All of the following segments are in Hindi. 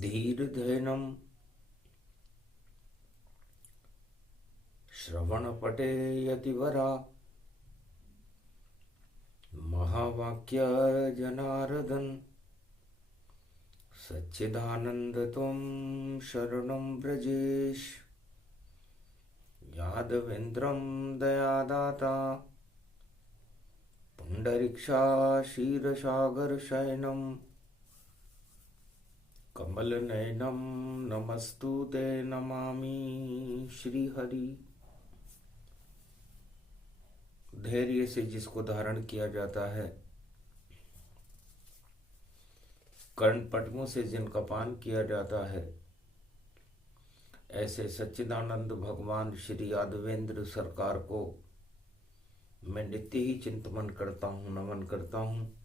धीर्धेनं श्रवणपटे यतिवरा महावाक्य जनार्दन सच्चिदानंद त्वं शरणं व्रजेश यादवेन्द्रं दयादाता पुंडरीक्षा क्षीरसागर शयनं कमलनयनं नमस्तुते नमामि श्रीहरि। धैर्य से जिसको धारण किया जाता है, कर्णपटमों से जिनका पान किया जाता है, ऐसे सच्चिदानंद भगवान श्री यादवेंद्र सरकार को मैं नित्य ही चिंतन करता हूँ, नमन करता हूँ।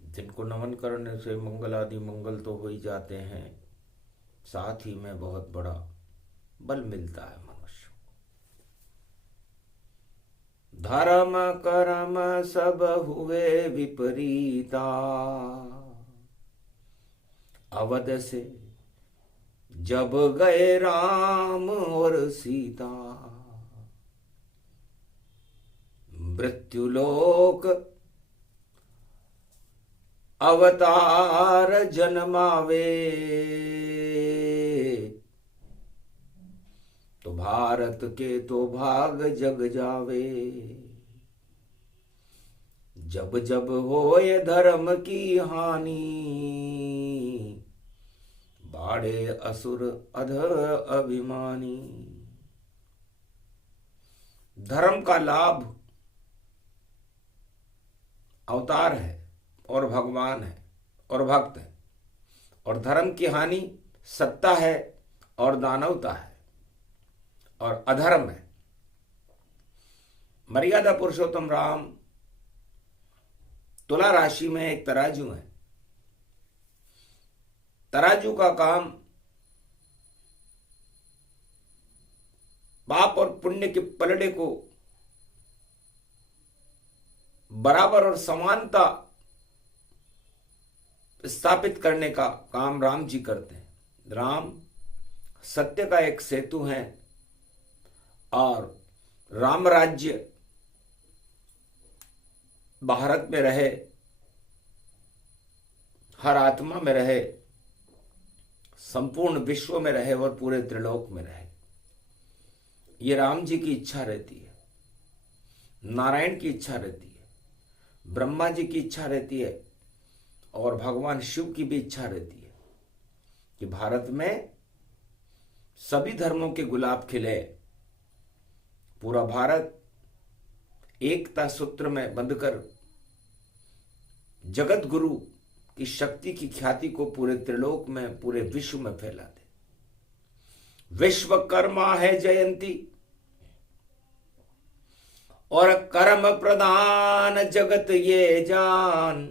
जिनको नमन करने से मंगल आदि मंगल तो हो ही जाते हैं, साथ ही में बहुत बड़ा बल मिलता है मनुष्य। धर्म कर्म सब हुए विपरीता, अवध से जब गए राम और सीता, मृत्युलोक अवतार जन्मावे, तो भारत के तो भाग जग जावे। जब जब होए धर्म की हानि, बाड़े असुर अध अभिमानी। धर्म का लाभ अवतार है और भगवान है और भक्त है, और धर्म की हानि सत्ता है और दानवता है और अधर्म है। मर्यादा पुरुषोत्तम राम तुला राशि में एक तराजू है। तराजू का काम पाप और पुण्य के पलड़े को बराबर और समानता स्थापित करने का काम राम जी करते हैं। राम सत्य का एक सेतु है और राम राज्य भारत में रहे, हर आत्मा में रहे, संपूर्ण विश्व में रहे और पूरे त्रिलोक में रहे। ये राम जी की इच्छा रहती है, नारायण की इच्छा रहती है, ब्रह्मा जी की इच्छा रहती है और भगवान शिव की भी इच्छा रहती है कि भारत में सभी धर्मों के गुलाब खिले, पूरा भारत एकता सूत्र में बंधकर जगत गुरु की शक्ति की ख्याति को पूरे त्रिलोक में, पूरे विश्व में फैला दे। विश्वकर्मा है जयंती और कर्म प्रधान जगत ये जान,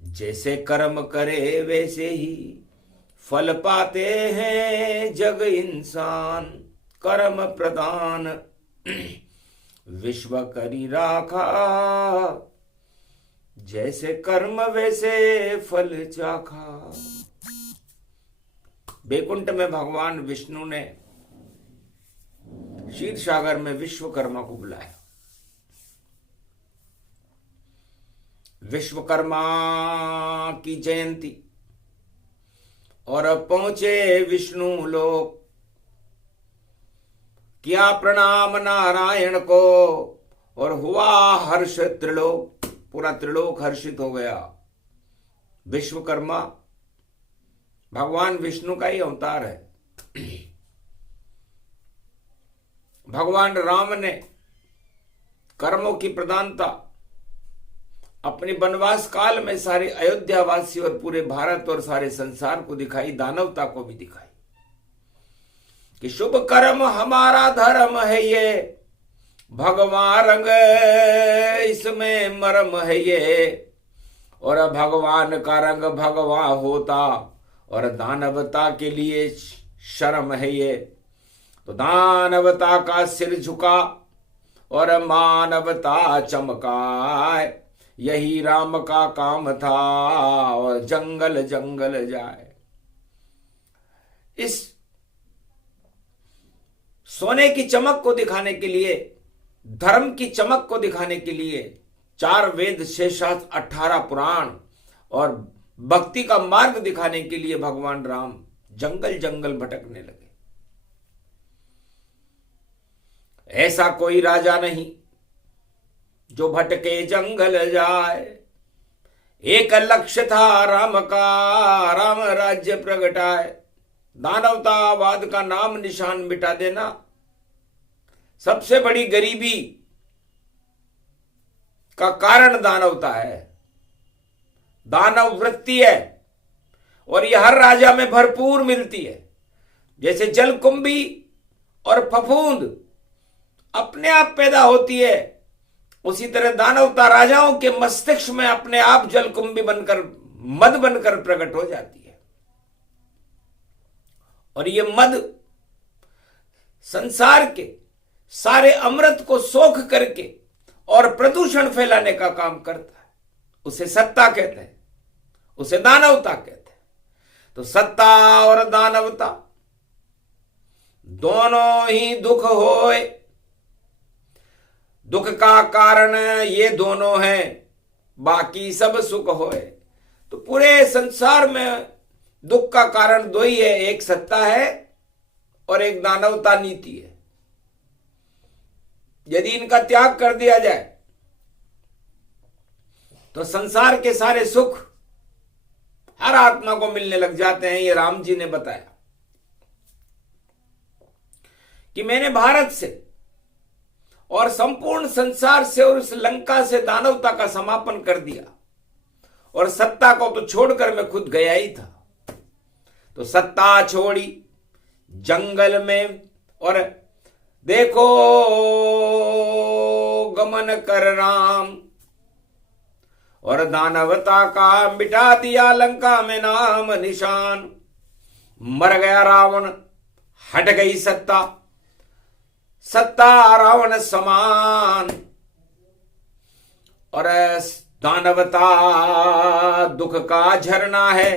जैसे कर्म करे वैसे ही फल पाते हैं जग इंसान। कर्म प्रधान विश्व करी राखा, जैसे कर्म वैसे फल चाखा। बैकुंठ में भगवान विष्णु ने क्षीर सागर में विश्वकर्मा को बुलाया। विश्वकर्मा की जयंती और अब पहुंचे विष्णु लोक, किया प्रणाम नारायण को और हुआ हर्ष त्रिलोक। पूरा त्रिलोक हर्षित हो गया। विश्वकर्मा भगवान विष्णु का ही अवतार है। भगवान राम ने कर्मों की प्रधानता अपने वनवास काल में सारे अयोध्यावासी और पूरे भारत और सारे संसार को दिखाई, दानवता को भी दिखाई कि शुभ कर्म हमारा धर्म है ये, भगवान रंग इसमें मरम है ये, और भगवान का रंग भगवा होता और दानवता के लिए शर्म है ये। तो दानवता का सिर झुका और मानवता चमकाए, यही राम का काम था और जंगल जंगल जाए। इस सोने की चमक को दिखाने के लिए, धर्म की चमक को दिखाने के लिए 4 वेद, 6 शास्त्र, 18 पुराण और भक्ति का मार्ग दिखाने के लिए भगवान राम जंगल जंगल भटकने लगे। ऐसा कोई राजा नहीं जो भटके जंगल जाए। एक लक्ष्य था राम का, राम राज्य प्रगटाए। दानवतावाद का नाम निशान मिटा देना सबसे बड़ी गरीबी का कारण दानवता है, दानव वृत्ति है, और यह हर राजा में भरपूर मिलती है। जैसे जलकुंभी और फफूंद अपने आप पैदा होती है, उसी तरह दानवता राजाओं के मस्तिष्क में अपने आप जलकुंभी बनकर, मद बनकर प्रकट हो जाती है। और ये मद संसार के सारे अमृत को सोख करके और प्रदूषण फैलाने का काम करता है। उसे सत्ता कहते हैं, उसे दानवता कहते हैं। तो सत्ता और दानवता दोनों ही दुख होए। दुख का कारण ये दोनों हैं, बाकी सब सुख होए। तो पूरे संसार में दुख का कारण दो ही है, एक सत्ता है और एक दानवता नीति है। यदि इनका त्याग कर दिया जाए तो संसार के सारे सुख हर आत्मा को मिलने लग जाते हैं। ये राम जी ने बताया कि मैंने भारत से और संपूर्ण संसार से और उस लंका से दानवता का समापन कर दिया, और सत्ता को तो छोड़कर मैं खुद गया ही था। तो सत्ता छोड़ी जंगल में, और देखो गमन कर राम, और दानवता का मिटा दिया लंका में नाम निशान। मर गया रावण, हट गई सत्ता, सत्ता रावण समान। और दानवता दुख का झरना है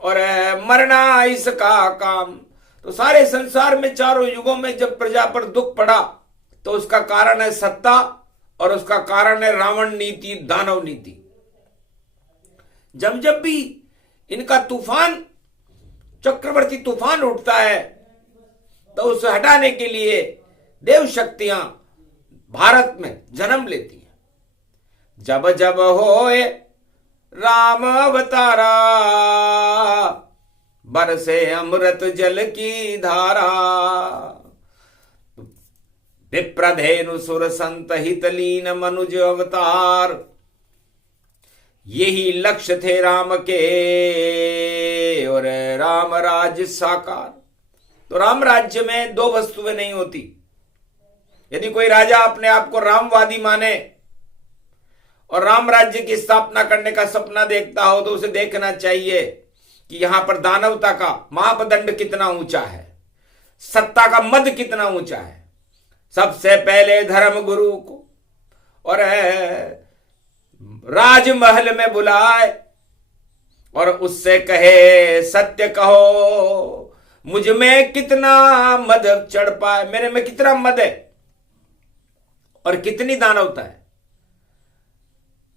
और मरना इसका काम। तो सारे संसार में चारों युगों में जब प्रजा पर दुख पड़ा तो उसका कारण है सत्ता, और उसका कारण है रावण नीति, दानव नीति। जब जब भी इनका तूफान, चक्रवर्ती तूफान उठता है, तो उसे हटाने के लिए देव शक्तियां भारत में जन्म लेती हैं। जब जब होए राम अवतारा, बरसे अमृत जल की धारा। विप्रधेनु सुर संत हितलीन मनुज अवतार, यही लक्ष्य थे राम के और राम राज्य साकार। तो राम राज्य में दो वस्तुएं नहीं होती। यदि कोई राजा अपने आप को रामवादी माने और राम राज्य की स्थापना करने का सपना देखता हो, तो उसे देखना चाहिए कि यहां पर दानवता का मापदंड कितना ऊंचा है, सत्ता का मद कितना ऊंचा है। सबसे पहले धर्म गुरु को और राजमहल में बुलाए और उससे कहे सत्य कहो, मुझ में कितना मद चढ़ पाए, मेरे में कितना मद है और कितनी दानवता है।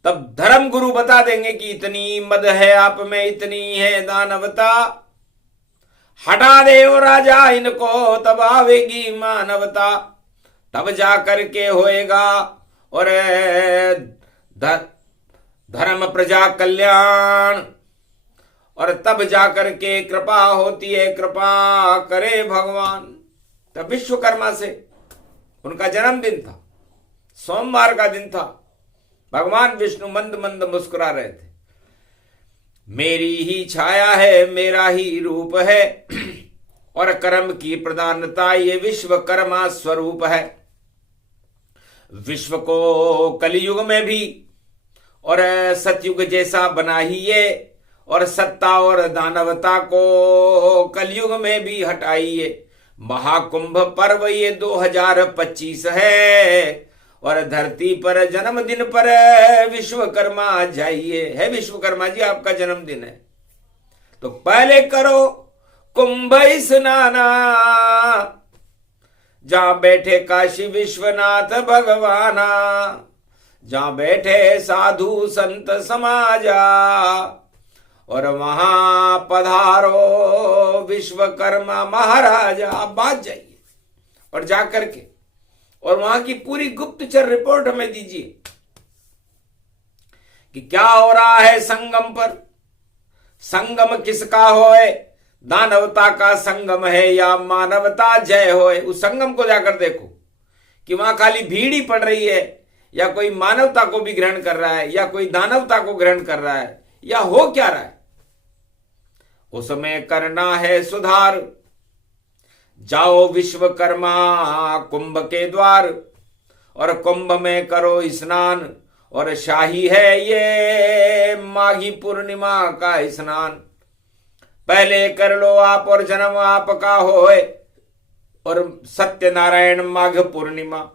तब धर्म गुरु बता देंगे कि इतनी मद है आप में, इतनी है दानवता। हटा दे ओ राजा इनको, तब आवेगी मानवता। तब जा करके होएगा और धर्म प्रजा कल्याण, और तब जाकर के कृपा होती है, कृपा करे भगवान। तब विश्वकर्मा से उनका जन्मदिन था, सोमवार का दिन था। भगवान विष्णु मंद मंद मुस्कुरा रहे थे। मेरी ही छाया है, मेरा ही रूप है, और कर्म की प्रधानता ये विश्वकर्मा स्वरूप है। विश्व को कलयुग में भी और सतयुग जैसा बना ही ये, और सत्ता और दानवता को कलयुग में भी हटाइए। महाकुंभ पर्व ये 2025 है, और धरती पर जन्मदिन पर विश्वकर्मा जाइए। है विश्वकर्मा जी आपका जन्मदिन है तो पहले करो कुंभ स्नाना, जहां बैठे काशी विश्वनाथ भगवाना, जहां बैठे साधु संत समाजा, और वहां पधारो विश्वकर्मा महाराजा। आप बात जाइए और जाकर के और वहां की पूरी गुप्तचर रिपोर्ट हमें दीजिए कि क्या हो रहा है संगम पर। संगम किसका होए, दानवता का संगम है या मानवता जय होए। उस संगम को जाकर देखो कि वहां खाली भीड़ ही पड़ रही है या कोई मानवता को भी ग्रहण कर रहा है या कोई दानवता को ग्रहण कर रहा है या हो क्या रहा है। उसमें करना है सुधार, जाओ विश्वकर्मा कुंभ के द्वार, और कुंभ में करो स्नान, और शाही है ये माघी पूर्णिमा का स्नान। पहले कर लो आप और जन्म आपका होए, और सत्यनारायण माघ पूर्णिमा,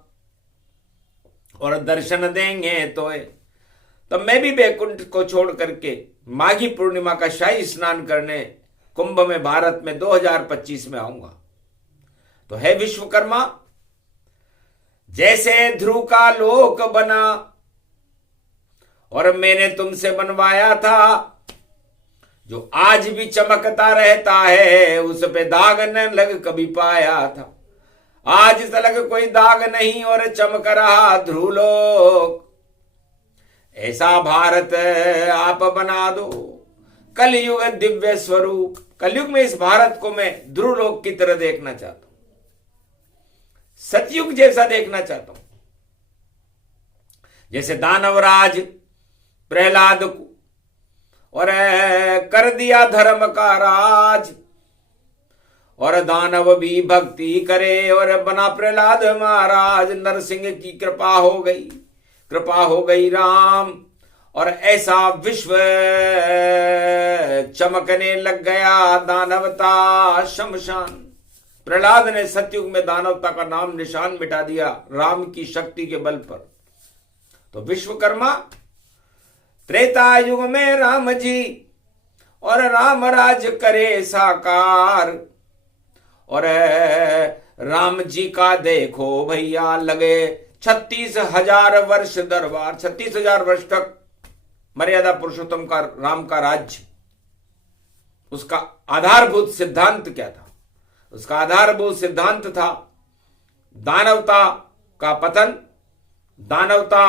और दर्शन देंगे तो मैं भी बैकुंठ को छोड़ करके माघी पूर्णिमा का शाही स्नान करने कुंभ में भारत में 2025 में आऊंगा। तो है विश्वकर्मा, जैसे ध्रुव का लोक बना और मैंने तुमसे बनवाया था, जो आज भी चमकता रहता है उस पे दाग न लग कभी पाया था। आज तलक कोई दाग नहीं और चमक रहा ध्रुवलोक। ऐसा भारत आप बना दो, कलयुग दिव्य स्वरूप। कलयुग में इस भारत को मैं ध्रुवलोक की तरह देखना चाहता हूं, सतयुग जैसा देखना चाहता हूं। जैसे दानवराज प्रहलाद को और कर दिया धर्म का राज, और दानव भी भक्ति करे और बना प्रहलाद महाराज। नरसिंह की कृपा हो गई राम, और ऐसा विश्व चमकने लग गया, दानवता शमशान। प्रहलाद ने सतयुग में दानवता का नाम निशान मिटा दिया राम की शक्ति के बल पर। तो विश्वकर्मा त्रेता युग में राम जी और राम राज करे साकार, और राम जी का देखो भैया लगे 36,000 वर्ष दरबार। 36,000 वर्ष तक मर्यादा पुरुषोत्तम का राम का राज्य। उसका आधारभूत सिद्धांत क्या था? उसका आधारभूत सिद्धांत था दानवता का पतन, दानवता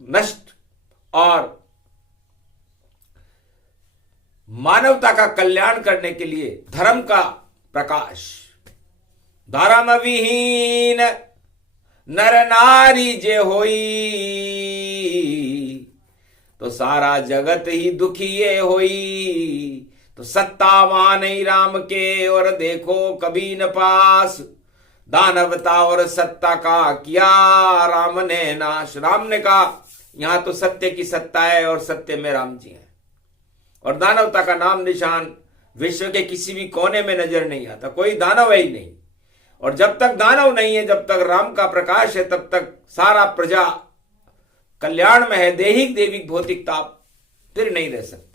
नष्ट और मानवता का कल्याण करने के लिए धर्म का प्रकाश। धर्म विहीन नर नारी जे होई, तो सारा जगत ही दुखिए होई। तो सत्ता वहां नहीं राम के, और देखो कभी न पास। दानवता और सत्ता का किया राम ने नाश। राम ने कहा यहां तो सत्य की सत्ता है और सत्य में राम जी हैं, और दानवता का नाम निशान विश्व के किसी भी कोने में नजर नहीं आता। कोई दानव ही नहीं, और जब तक दानव नहीं है, जब तक राम का प्रकाश है, तब तक सारा प्रजा कल्याण में है। दैहिक दैविक भौतिक ताप फिर नहीं रह सकते।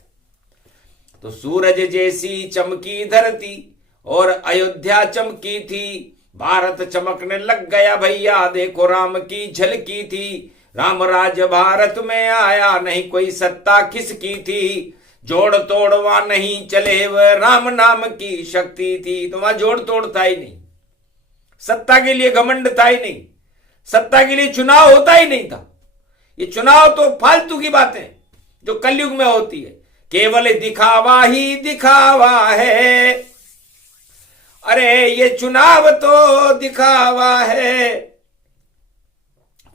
तो सूरज जैसी चमकी धरती और अयोध्या चमकी थी, भारत चमकने लग गया भैया। देखो राम की झलकी थी, राम राज भारत में आया, नहीं कोई सत्ता किसकी थी। जोड़ तोड़ वहां नहीं चले, वह राम नाम की शक्ति थी। तो वहां जोड़ तोड़ था ही नहीं, सत्ता के लिए घमंड था ही नहीं, सत्ता के लिए चुनाव होता ही नहीं था। ये चुनाव तो फालतू की बातें जो कलयुग में होती है, केवल दिखावा ही दिखावा है। अरे ये चुनाव तो दिखावा है।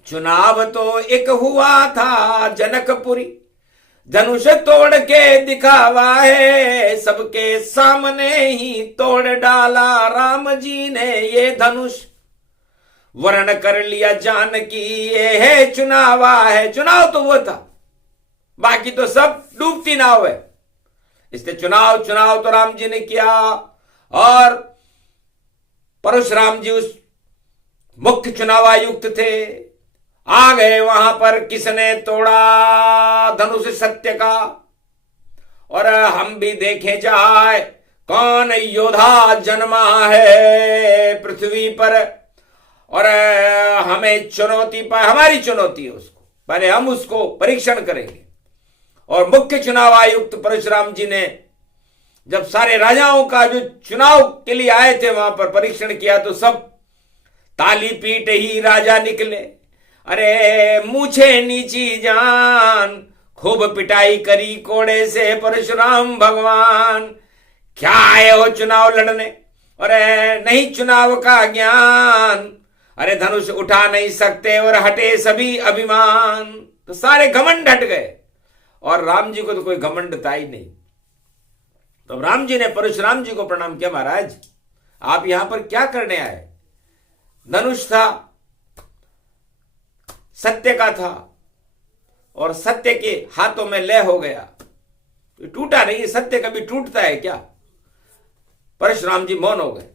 चुनाव तो एक हुआ था जनकपुरी, धनुष तोड़ के दिखावा है। सबके सामने ही तोड़ डाला राम जी ने ये धनुष, वर्ण कर लिया जानकी ये है चुनावा है। चुनाव तो वो था, बाकी तो सब डूबती नाव है। इसलिए चुनाव तो राम जी ने किया, और परशुराम जी उस मुख्य चुनाव आयुक्त थे, आ गए वहां पर। किसने तोड़ा धनुष सत्य का? और हम भी देखे जाए कौन योद्धा जन्मा है पृथ्वी पर। और हमें चुनौती पर, हमारी चुनौती है उसको, पहले हम उसको परीक्षण करेंगे। और मुख्य चुनाव आयुक्त परशुराम जी ने जब सारे राजाओं का जो चुनाव के लिए आए थे वहां पर परीक्षण किया, तो सब ताली पीट ही राजा निकले। अरे मूछे नीची जान, खूब पिटाई करी कोड़े से परशुराम भगवान। क्या आए हो चुनाव लड़ने? अरे नहीं चुनाव का ज्ञान। अरे धनुष उठा नहीं सकते और हटे सभी अभिमान। तो सारे घमंड हट गए और राम जी को तो कोई घमंड था ही नहीं। तो राम जी ने परशुराम जी को प्रणाम किया, महाराज आप यहां पर क्या करने आए? धनुष था, सत्य का था, और सत्य के हाथों में लय हो गया, टूटा नहीं। सत्य कभी टूटता है क्या? परशुराम जी मौन हो गए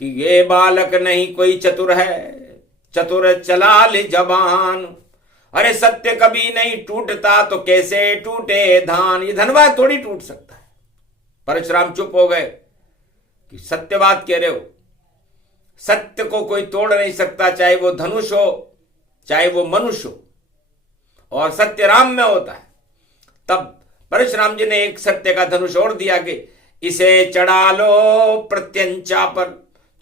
कि ये बालक नहीं कोई चतुर है, चतुर चलाल जबान। अरे सत्य कभी नहीं टूटता तो कैसे टूटे धान। ये धनबाद थोड़ी टूट सकता है। परशुराम चुप हो गए कि सत्य बात कह रहे हो, सत्य को कोई तोड़ नहीं सकता, चाहे वो धनुष हो चाहे वो मनुष्य हो, और सत्य राम में होता है। तब परशुराम जी ने एक सत्य का धनुष और दिया कि इसे चढ़ा लो प्रत्यंचा पर,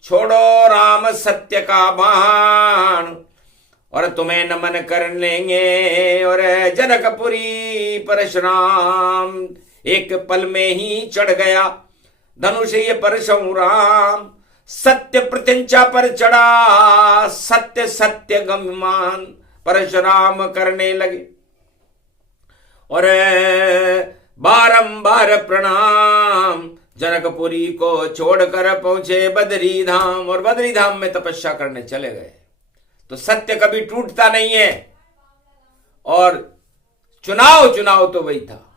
छोड़ो राम सत्य का बाण, और तुम्हें नमन कर लेंगे। और जनकपुरी परशुराम एक पल में ही चढ़ गया धनुष ये परशुराम। सत्य प्रत्यंचा पर चढ़ा, सत्य सत्य गम्यमान परशुराम करने लगे। और बारंबार प्रणाम जनकपुरी को छोड़कर पहुंचे बद्री धाम, और बद्री धाम में तपस्या करने चले गए। तो सत्य कभी टूटता नहीं है, और चुनाव तो वही था।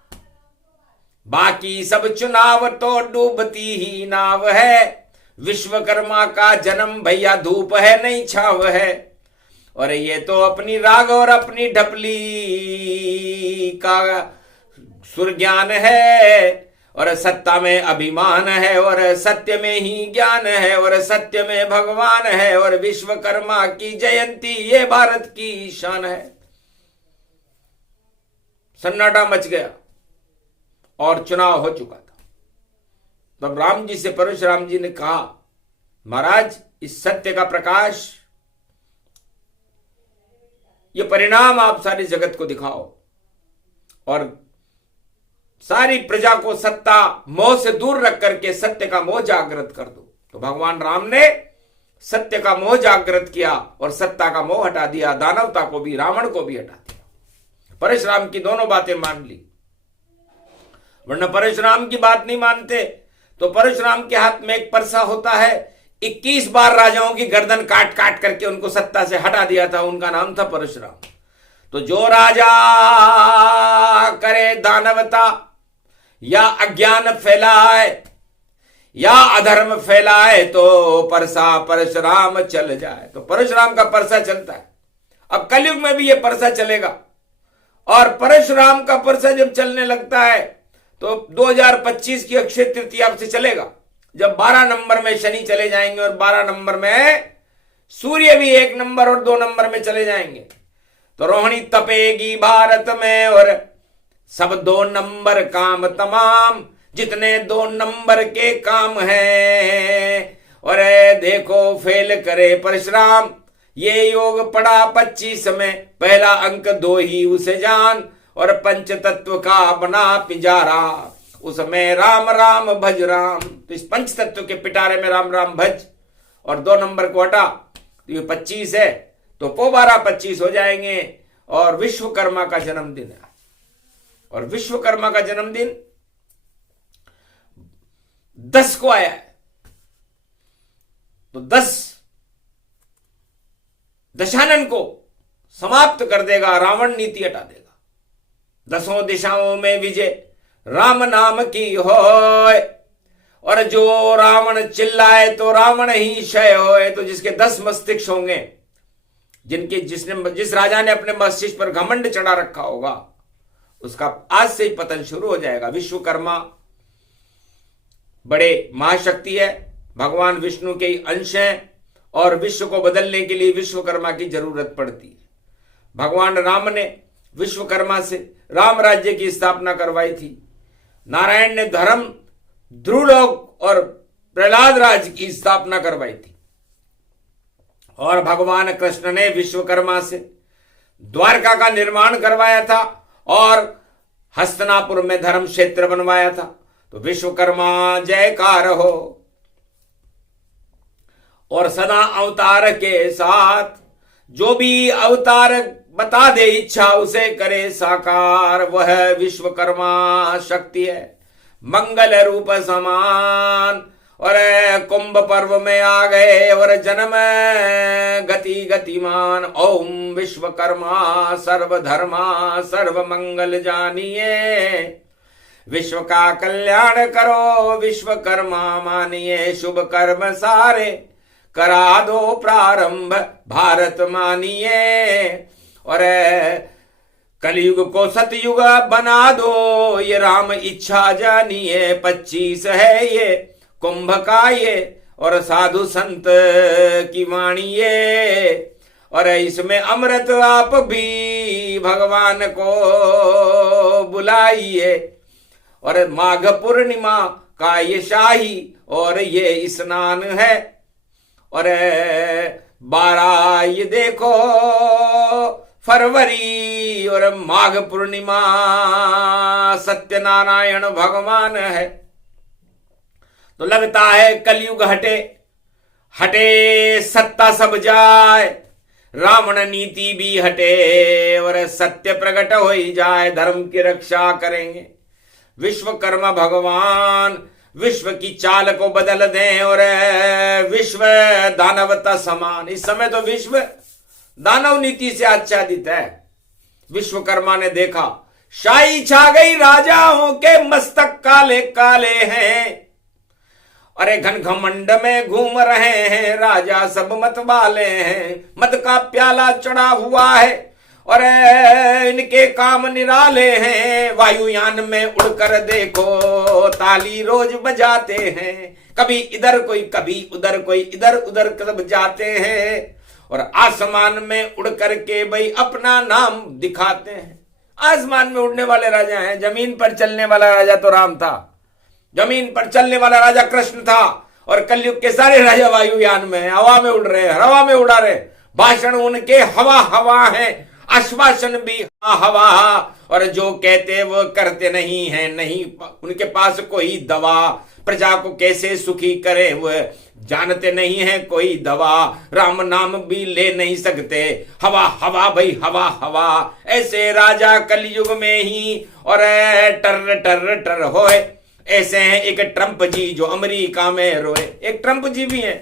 बाकी सब चुनाव तो डूबती ही नाव है, विश्वकर्मा का जन्म भैया धूप है नहीं छाव है। और ये तो अपनी राग और अपनी ढपली का सुर ज्ञान है, और सत्ता में अभिमान है, और सत्य में ही ज्ञान है, और सत्य में भगवान है, और विश्वकर्मा की जयंती ये भारत की शान है। सन्नाटा मच गया और चुनाव हो चुका था। तब राम जी से परशुराम जी ने कहा, महाराज इस सत्य का प्रकाश, ये परिणाम आप सारी जगत को दिखाओ, और सारी प्रजा को सत्ता मोह से दूर रख करके सत्य का मोह जागृत कर दो। तो भगवान राम ने सत्य का मोह जागृत किया और सत्ता का मोह हटा दिया, दानवता को भी, रावण को भी हटा दिया। परशुराम की दोनों बातें मान ली, वरना परशुराम की बात नहीं मानते तो परशुराम के हाथ में एक परसा होता है, 21 बार राजाओं की गर्दन काट काट करके उनको सत्ता से हटा दिया था, उनका नाम था परशुराम। तो जो राजा करे दानवता या अज्ञान फैलाए या अधर्म फैलाए तो परसा परशुराम चल जाए। तो परशुराम का परसा चलता है। अब कलयुग में भी ये परसा चलेगा, और परशुराम का परसा जब चलने लगता है तो 2025 की अक्षय तृतीया से चलेगा, जब 12 नंबर में शनि चले जाएंगे और 12 नंबर में सूर्य भी 1 नंबर और 2 नंबर में चले जाएंगे। तो रोहिणी तपेगी भारत में, और सब 2 नंबर काम तमाम, जितने 2 नंबर के काम हैं। और देखो फेल करे परशुराम, ये योग पड़ा 25 में, पहला अंक 2 ही उसे जान, और पंच तत्व का बना पिंजारा, उसमें राम राम भज राम। तो इस पंच तत्व के पिटारे में राम राम भज, और 2 नंबर को हटा, तो ये 25 है, तो पो 12 25 हो जाएंगे। और विश्वकर्मा का जन्मदिन है, और विश्वकर्मा का जन्मदिन 10 को आया है, तो 10 दशानन को समाप्त कर देगा, रावण नीति हटा देगा। 10 दिशाओं में विजय राम नाम की होय, और जो रावण चिल्लाए तो रावण ही क्षय होए। तो जिसके 10 मस्तिष्क होंगे, जिस राजा ने अपने मस्तिष्क पर घमंड चढ़ा रखा होगा, उसका आज से ही पतन शुरू हो जाएगा। विश्वकर्मा बड़े महाशक्ति है, भगवान विष्णु के अंश हैं, और विश्व को बदलने के लिए विश्वकर्मा की जरूरत पड़ती है। भगवान राम ने विश्वकर्मा से राम राज्य की स्थापना करवाई थी। नारायण ने धर्म, ध्रुवलोक और प्रहलाद राज की स्थापना करवाई थी। और भगवान कृष्ण ने विश्वकर्मा से द्वारका का निर्माण करवाया था और हस्तिनापुर में धर्म क्षेत्र बनवाया था। तो विश्वकर्मा जयकार हो। और सदा अवतार के साथ जो भी अवतार बता दे इच्छा उसे करे साकार, वह विश्वकर्मा शक्ति है। मंगल रूप समान और कुंभ पर्व में आ गए और जन्म गति गतिमान। ओम विश्वकर्मा सर्वधर्मा सर्व मंगल जानिए, विश्व का कल्याण करो विश्वकर्मा मानिए। शुभ कर्म सारे करा दो प्रारंभ भारत मानिए, और कलयुग को सतयुग बना दो ये राम इच्छा जानिए। 25 है ये कुंभ का ये और साधु संत की वाणी ये, और इसमें अमृत आप भी भगवान को बुलाइए। और माघ पूर्णिमा का ये शाही और ये स्नान है, और 12 ये देखो फरवरी और माघ पूर्णिमा सत्यनारायण भगवान है। तो लगता है कलयुग हटे हटे सत्ता सब जाए, रावण नीति भी हटे और सत्य प्रकट हो ही जाए। धर्म की रक्षा करेंगे विश्वकर्मा भगवान, विश्व की चाल को बदल दें और विश्व दानवता समान। इस समय तो विश्व दानव नीति से आच्छादित है। विश्वकर्मा ने देखा शाही छा गई, राजाओं के मस्तक काले काले हैं, अरे घन घमंड में घूम रहे हैं राजा सब मत वाले हैं। मद का प्याला चढ़ा हुआ है और इनके काम निराले हैं। वायुयान में उड़कर देखो ताली रोज बजाते हैं, कभी इधर कोई कभी उधर कोई, इधर उधर कब जाते हैं। और आसमान में उड़ करके भाई अपना नाम दिखाते हैं। आसमान में उड़ने वाले राजा हैं, जमीन पर चलने वाला राजा तो राम था, जमीन पर चलने वाला राजा कृष्ण था। और कलयुग के सारे राजा वायुयान में हवा में उड़ रहे हैं, हवा में उड़ा रहे। भाषण उनके हवा हवा है, आश्वासन भी हवा, और जो कहते वो करते नहीं है, नहीं उनके पास कोई दवा। प्रजा को कैसे सुखी करे वो जानते नहीं है कोई दवा। राम नाम भी ले नहीं सकते, हवा हवा भाई हवा हवा। ऐसे राजा कलयुग में ही और टर टर टर होए। ऐसे हैं एक ट्रंप जी जो अमेरिका में रोए। एक ट्रंप जी भी है,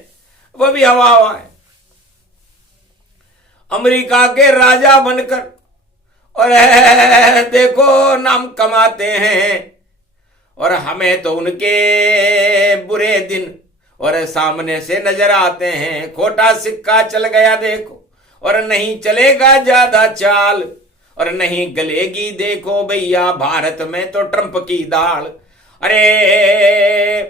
वो भी हवा हवा है, अमेरिका के राजा बनकर और देखो नाम कमाते हैं। और हमें तो उनके बुरे दिन और सामने से नजर आते हैं। खोटा सिक्का चल गया देखो, और नहीं चलेगा ज्यादा चाल, और नहीं गलेगी देखो भैया भारत में तो ट्रंप की दाल। अरे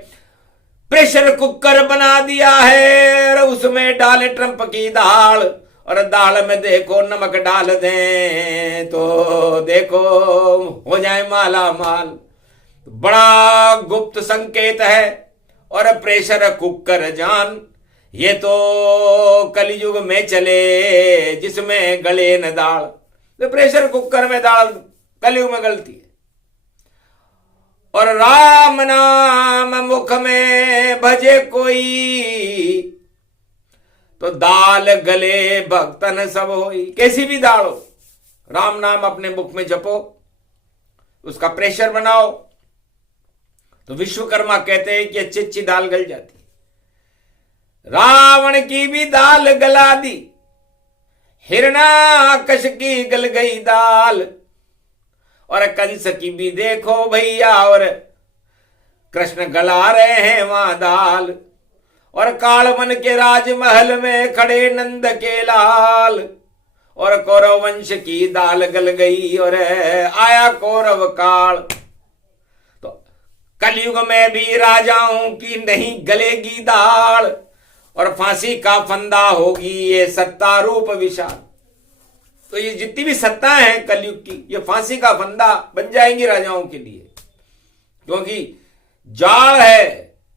प्रेशर कुकर बना दिया है और उसमें डाले ट्रंप की दाल, और दाल में देखो नमक डाल दें तो देखो हो जाए माला माल। बड़ा गुप्त संकेत है और प्रेशर कुकर जान, ये तो कलयुग में चले जिसमें गले न दाल। तो प्रेशर कुकर में दाल कलयुग में गलती है। और राम नाम मुख में भजे कोई, तो दाल गले भक्तन सब होई। कैसी भी दाल हो, राम नाम अपने मुख में जपो, उसका प्रेशर बनाओ, तो विश्वकर्मा कहते हैं कि अच्छी अच्छी दाल गल जाती है। रावण की भी दाल गला दी, हिरणाकश की गल गई दाल, और कंस की भी देखो भैया और कृष्ण गला रहे हैं वहां दाल, और कालवन के राजमहल में खड़े नंद के लाल, और कौरव वंश की दाल गल गई और आया कौरव काल। तो कलयुग में भी राजाओं की नहीं गलेगी दाल, और फांसी का फंदा होगी ये सत्ता रूप विशाल। तो ये जितनी भी सत्ता है कलयुग की, ये फांसी का फंदा बन जाएंगी राजाओं के लिए, क्योंकि जाल है,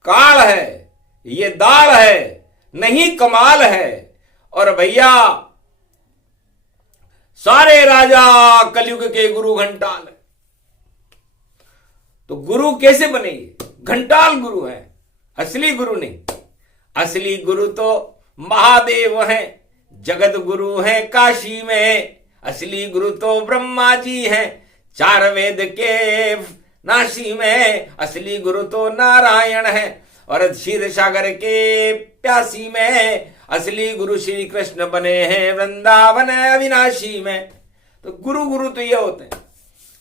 काल है, ये दाल है, नहीं कमाल है। और भैया सारे राजा कलयुग के गुरु घंटाल है। तो गुरु कैसे बने? घंटाल गुरु है, असली गुरु नहीं। असली गुरु तो महादेव हैं, जगत गुरु हैं काशी में। असली गुरु तो ब्रह्मा जी हैं, चार वेद के नाशी में। असली गुरु तो नारायण है, और क्षीर सागर के प्यासी में। असली गुरु श्री कृष्ण बने हैं वृंदावन अविनाशी में। तो गुरु गुरु तो ये होते हैं।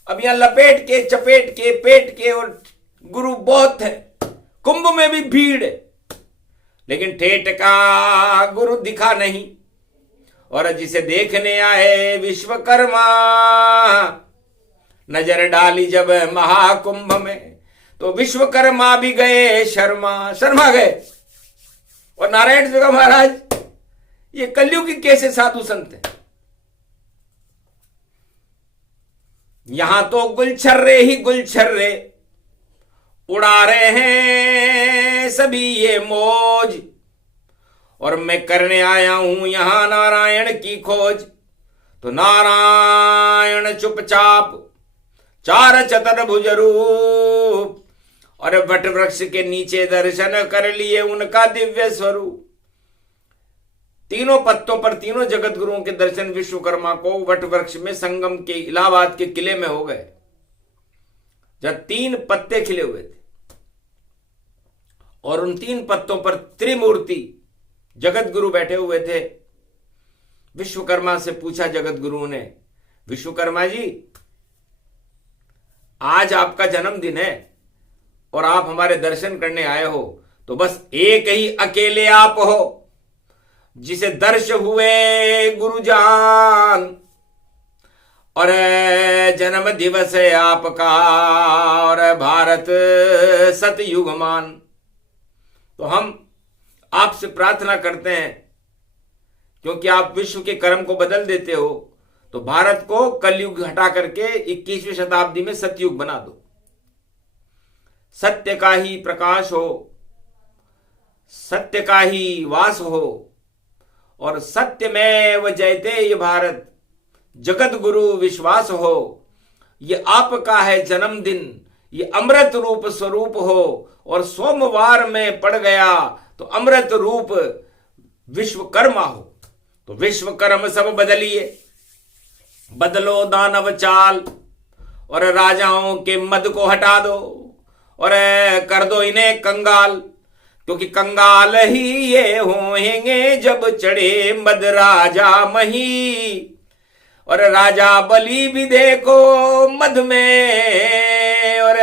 अब यहां लपेट के, चपेट के, पेट के, और गुरु बहुत है। कुंभ में भी भीड़ है, लेकिन ठेठ का गुरु दिखा नहीं। और जिसे देखने आए विश्वकर्मा, नजर डाली जब महाकुंभ में, तो विश्वकर्मा भी गए शर्मा गए। और नारायण जी का महाराज ये कलयुग की कैसे साधु संत हैं? यहां तो गुलछर्रे ही गुलछर्रे उड़ा रहे हैं सभी ये मौज, और मैं करने आया हूं यहां नारायण की खोज। तो नारायण चुपचाप चार चतुर्भुज रूप, और वट वृक्ष के नीचे दर्शन कर लिए उनका दिव्य स्वरूप। तीनों पत्तों पर तीनों जगत गुरुओं के दर्शन विश्वकर्मा को वट वृक्ष में संगम के इलाहाबाद के किले में हो गए, जब 3 पत्ते खिले हुए थे। और उन 3 पत्तों पर त्रिमूर्ति जगत गुरु बैठे हुए थे। विश्वकर्मा से पूछा जगत गुरु ने, विश्वकर्मा जी आज आपका जन्मदिन है और आप हमारे दर्शन करने आए हो, तो बस एक ही अकेले आप हो जिसे दर्श हुए गुरुजान, और जन्म दिवस है आपका और भारत सतयुगमान। तो हम आपसे प्रार्थना करते हैं, क्योंकि आप विश्व के कर्म को बदल देते हो, तो भारत को कलयुग हटा करके 21वीं शताब्दी में सतयुग बना दो। सत्य का ही प्रकाश हो, सत्य का ही वास हो, और सत्य में व जयते ये भारत, जगत गुरु विश्वास हो। ये आपका है जन्मदिन, ये अमृत रूप स्वरूप हो, और सोमवार में पड़ गया तो अमृत रूप विश्वकर्मा हो। तो विश्वकर्म सब बदलिए, बदलो दानव चाल, और राजाओं के मद को हटा दो, और कर दो इन्हें कंगाल, क्योंकि कंगाल ही ये होंगे जब चढ़े मद राजा मही। और राजा बलि भी देखो मद में, और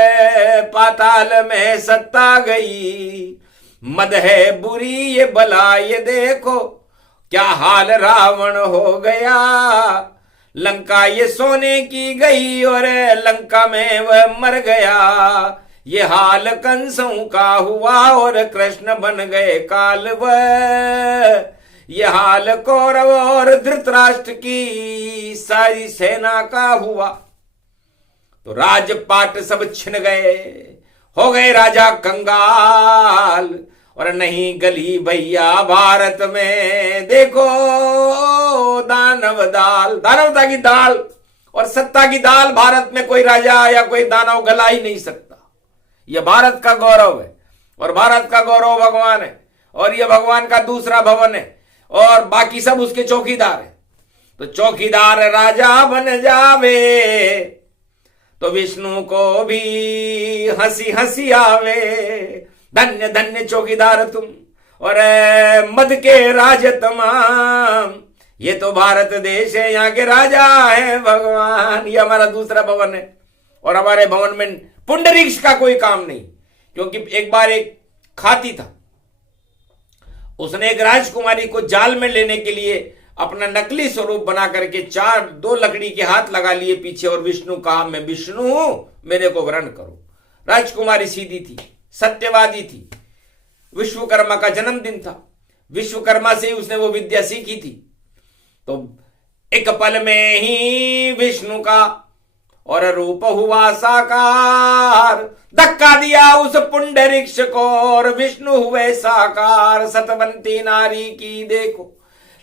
पाताल में सत्ता गई। मद है बुरी ये बला, ये देखो क्या हाल रावण हो गया। लंका ये सोने की गई, और लंका में वह मर गया। ये हाल कंसों का हुआ, और कृष्ण बन गए कालव। ये हाल कौरव और धृतराष्ट्र की सारी सेना का हुआ। तो राजपाट सब छिन गए, हो गए राजा कंगाल, और नहीं गली भैया भारत में देखो दानव दाल। दानवता की दाल और सत्ता की दाल भारत में कोई राजा या कोई दानव गला ही नहीं सकता। यह भारत का गौरव है, और भारत का गौरव भगवान है, और यह भगवान का दूसरा भवन है, और बाकी सब उसके चौकीदार है। तो चौकीदार राजा बन जावे, तो विष्णु को भी हंसी हंसी आवे। धन्य धन्य चौकीदार तुम, और मद के राज तमाम। ये तो भारत देश है, यहाँ के राजा है भगवान। ये हमारा दूसरा भवन है, और हमारे भवन में पुंडरीक्ष का कोई काम नहीं, क्योंकि एक बार एक खाती था, उसने एक राजकुमारी को जाल में लेने के लिए अपना नकली स्वरूप बना करके दो लकड़ी के हाथ लगा लिए पीछे, और विष्णु कहा मैं विष्णु हूं, मेरे को वरण करो। राजकुमारी सीधी थी, सत्यवादी थी, विश्वकर्मा का जन्मदिन था, विश्वकर्मा से ही उसने वो विद्या सीखी थी। तो एक पल में ही विष्णु का और रूप हुआ साकार, धक्का दिया उस पुंडरीक्ष को और विष्णु हुए साकार। सतवंती नारी की देखो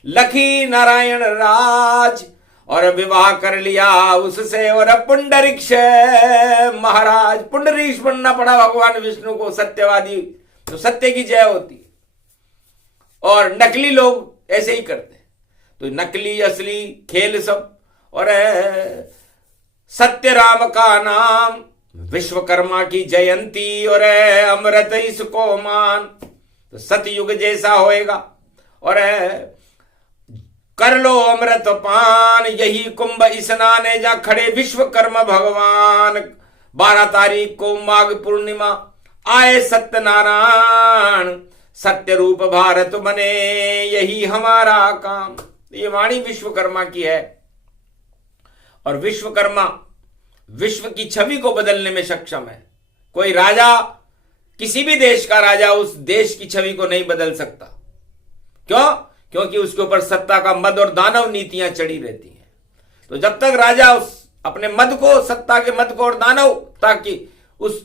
लखी नारायण राज, और विवाह कर लिया उससे और पुंडरीक्ष महाराज। पुंडरीक्ष बनना पड़ा भगवान विष्णु को, सत्यवादी, तो सत्य की जय होती है। और नकली लोग ऐसे ही करते हैं, तो नकली असली खेल सब। और सत्य राम का नाम, विश्वकर्मा की जयंती, और अमृत इसको मान, तो सतयुग जैसा होएगा। और कर लो अमृत पान, यही कुंभ स्नान है जहां खड़े विश्वकर्मा भगवान। 12 तारीख को माघ पूर्णिमा आए सत्यनारायण, सत्य रूप भारत बने यही हमारा काम। ये वाणी विश्वकर्मा की है। और विश्वकर्मा विश्व की छवि को बदलने में सक्षम है। कोई राजा, किसी भी देश का राजा उस देश की छवि को नहीं बदल सकता। क्यों? क्योंकि उसके ऊपर सत्ता का मद और दानव नीतियां चढ़ी रहती हैं। तो जब तक राजा उस अपने मद को, सत्ता के मद को और दानव ताकि उस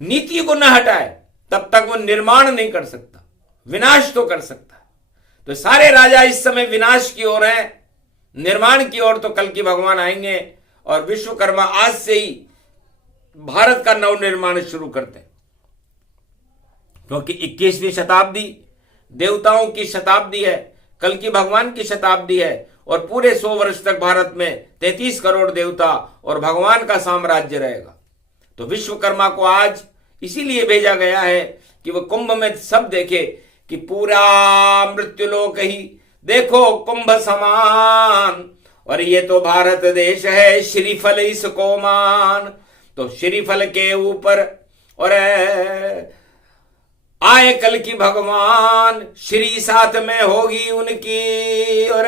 नीति को न हटाए, तब तक वो निर्माण नहीं कर सकता, विनाश तो कर सकता है। तो सारे राजा इस समय विनाश की ओर हैं, निर्माण की ओर तो कल की भगवान आएंगे। और विश्वकर्मा आज से ही भारत का नवनिर्माण शुरू करते हैं, क्योंकि 21वीं शताब्दी देवताओं की शताब्दी है, कल की भगवान की शताब्दी है। और पूरे 100 वर्ष तक भारत में 33 करोड़ देवता और भगवान का साम्राज्य रहेगा। तो विश्वकर्मा को आज इसीलिए भेजा गया है कि वह कुंभ में सब देखे कि पूरा मृत्युलोक ही देखो कुंभ समान। और ये तो भारत देश है, श्रीफल इसको मान। तो श्रीफल के ऊपर और आए कल की भगवान, श्री साथ में होगी उनकी, और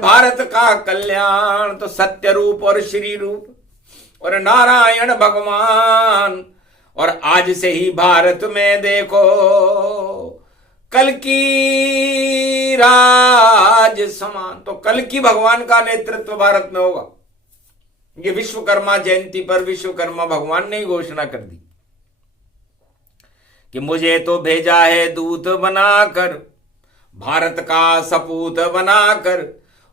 भारत का कल्याण। तो सत्य रूप और श्री रूप और नारायण भगवान। और आज से ही भारत में देखो कल की राज समान। तो कल की भगवान का नेतृत्व भारत में होगा। ये विश्वकर्मा जयंती पर विश्वकर्मा भगवान ने ही घोषणा कर दी कि मुझे तो भेजा है दूत बनाकर, भारत का सपूत बनाकर,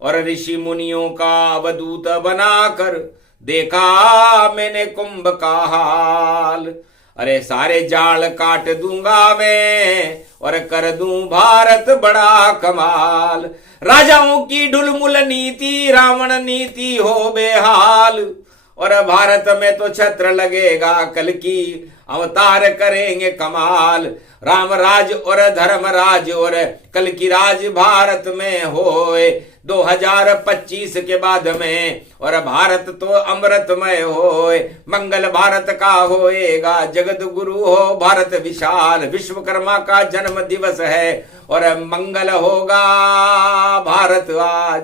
और ऋषि मुनियों का अवधूत बनाकर। देखा मैंने कुंभ का हाल, अरे सारे जाल काट दूंगा मैं और कर दूं भारत बड़ा कमाल। राजाओं की ढुलमुल नीति, रावण नीति हो बेहाल। और भारत में तो छत्र लगेगा कल की, अवतार करेंगे कमाल। राम राज और धर्म राज और कल की राज भारत में होए 2025 के बाद में। और भारत तो अमृतमय होए, मंगल भारत का होएगा, जगत गुरु हो भारत विशाल। विश्वकर्मा का जन्म दिवस है और मंगल होगा भारत आज,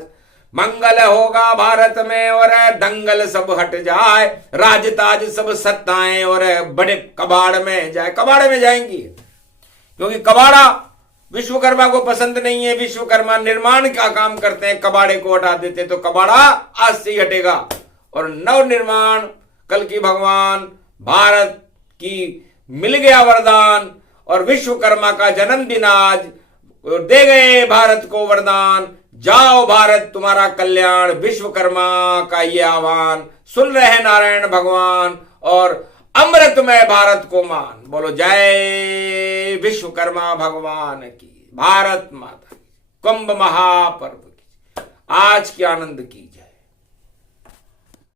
मंगल होगा भारत में। और दंगल सब हट जाए, राजताज सब सत्ताएं और बड़े कबाड़ में जाए। कबाड़ में जाएंगी क्योंकि कबाड़ा विश्वकर्मा को पसंद नहीं है। विश्वकर्मा निर्माण का काम करते हैं, कबाड़े को हटा देते हैं। तो कबाड़ा आज से ही हटेगा और नव निर्माण कल की भगवान भारत की मिल गया वरदान। और विश्वकर्मा का जन्मदिन आज दे गए भारत को वरदान। जाओ भारत तुम्हारा कल्याण, विश्वकर्मा का ये आह्वान सुन रहे हैं नारायण भगवान। और अमृतमय भारत को मान। बोलो जय विश्वकर्मा भगवान की, भारत माता की, कुंभ महापर्व की आज की आनंद की जय।